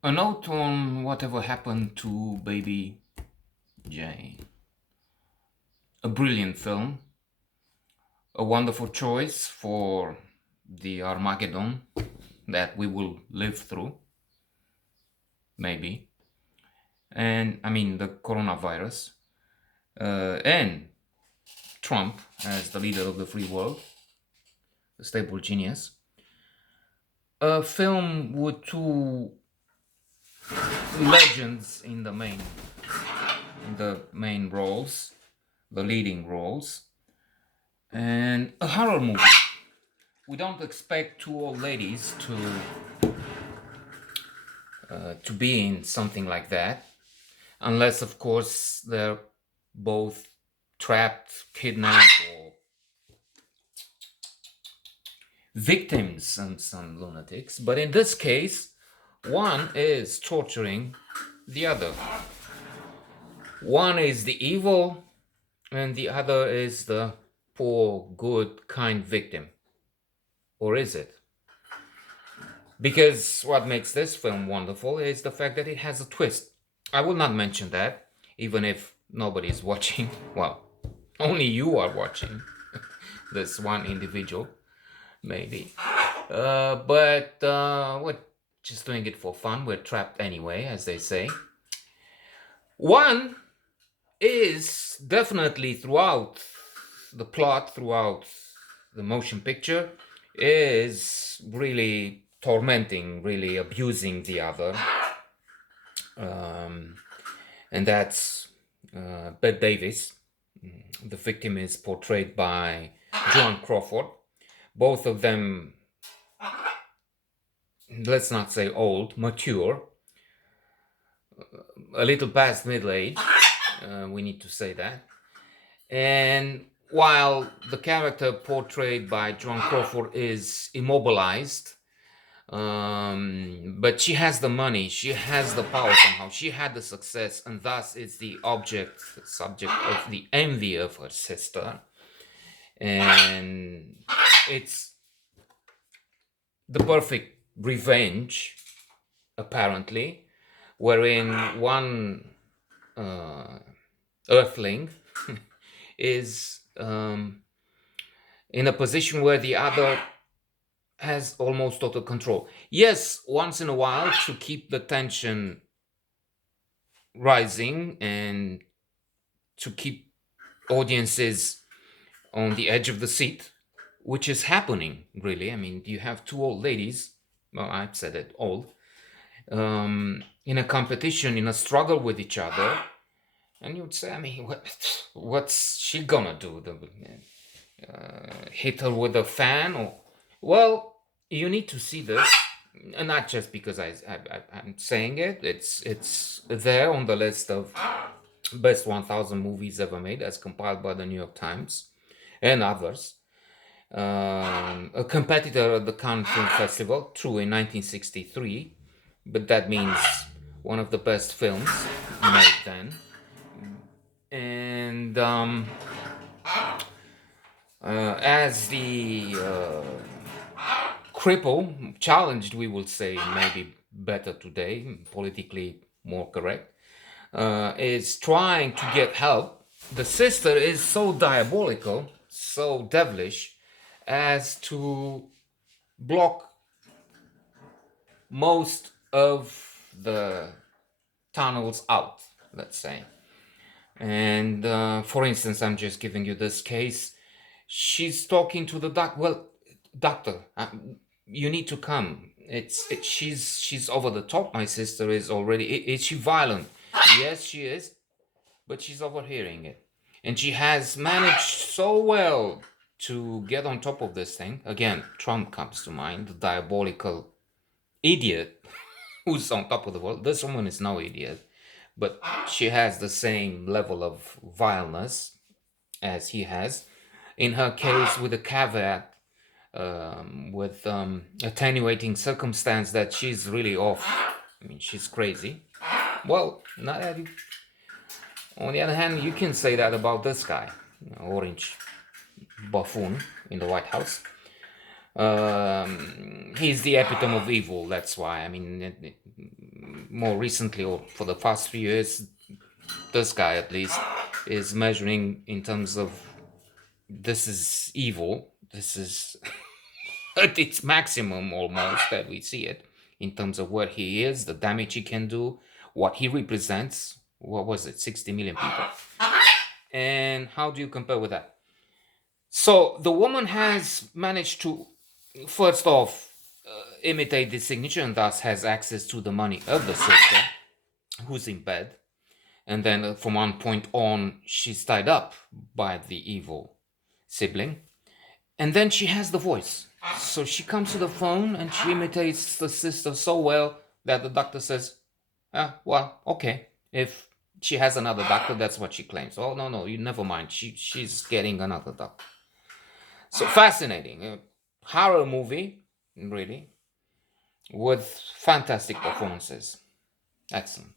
A note on whatever happened to Baby Jane. A brilliant film, a wonderful choice for the Armageddon that we will live through, maybe. And I mean, the coronavirus. And Trump as the leader of the free world, the stable genius. A film with two legends in the main roles, the leading roles, and a horror movie. We don't expect two old ladies to be in something like that, unless, of course, they're both trapped, kidnapped, or victims and some lunatics. But in this case, one is torturing the other. One is the evil, and the other is the poor, good, kind victim. Or is it? Because what makes this film wonderful is the fact that it has a twist. I will not mention that, even if nobody is watching. Well, only you are watching. This one individual, maybe. But we're just doing it for fun. We're trapped anyway, as they say. One is definitely throughout the plot, throughout the motion picture, is really tormenting, really abusing the other. And that's Bette Davis. The victim is portrayed by Joan Crawford. Both of them, let's not say old, mature, a little past middle age. We need to say that. And while the character portrayed by Joan Crawford is immobilized, but she has the money, she has the power somehow, she had the success, and thus is the subject of the envy of her sister. And it's the perfect revenge, apparently, wherein one earthling is in a position where the other has almost total control. Yes, once in a while to keep the tension rising and to keep audiences on the edge of the seat, which is happening, really. I mean, you have two old ladies, well, I've said it, old, in a competition, in a struggle with each other. And you would say, I mean, what's she gonna do? Hit her with a fan? Or well, you need to see this, and not just because I'm saying it. It's there on the list of best 1,000 movies ever made, as compiled by the New York Times and others. A competitor at the Cannes Film Festival, true, in 1963, but that means one of the best films made then. And as the cripple, challenged, we will say, maybe better today, politically more correct, is trying to get help. The sister is so diabolical, so devilish, as to block most of the tunnels out, let's say. And for instance, I'm just giving you this case. She's talking to the doc. Well, doctor, you need to come. She's over the top. My sister is already. Is she violent? Yes, she is, but she's overhearing it, and she has managed so well to get on top of this thing. Again, Trump comes to mind, the diabolical idiot who's on top of the world. This woman is no idiot, but she has the same level of vileness as he has. In her case, with a caveat, with attenuating circumstance that she's really off. I mean, she's crazy. Well, not on the other hand, you can say that about this guy, orange buffoon in the White House. He's the epitome of evil. That's why. I mean, more recently, or for the past few years, this guy at least is measuring in terms of this is evil. This is at its maximum almost that we see it in terms of what he is, the damage he can do, what he represents. What was it? 60 million people. And how do you compare with that? So the woman has managed to, first off, imitate the signature and thus has access to the money of the sister who's in bed. And then from one point on, she's tied up by the evil sibling. And then she has the voice. So she comes to the phone and she imitates the sister so well that the doctor says, well, okay. If she has another doctor, that's what she claims. Oh, no, you never mind. She's getting another doctor. So fascinating. A horror movie, really, with fantastic performances. Excellent.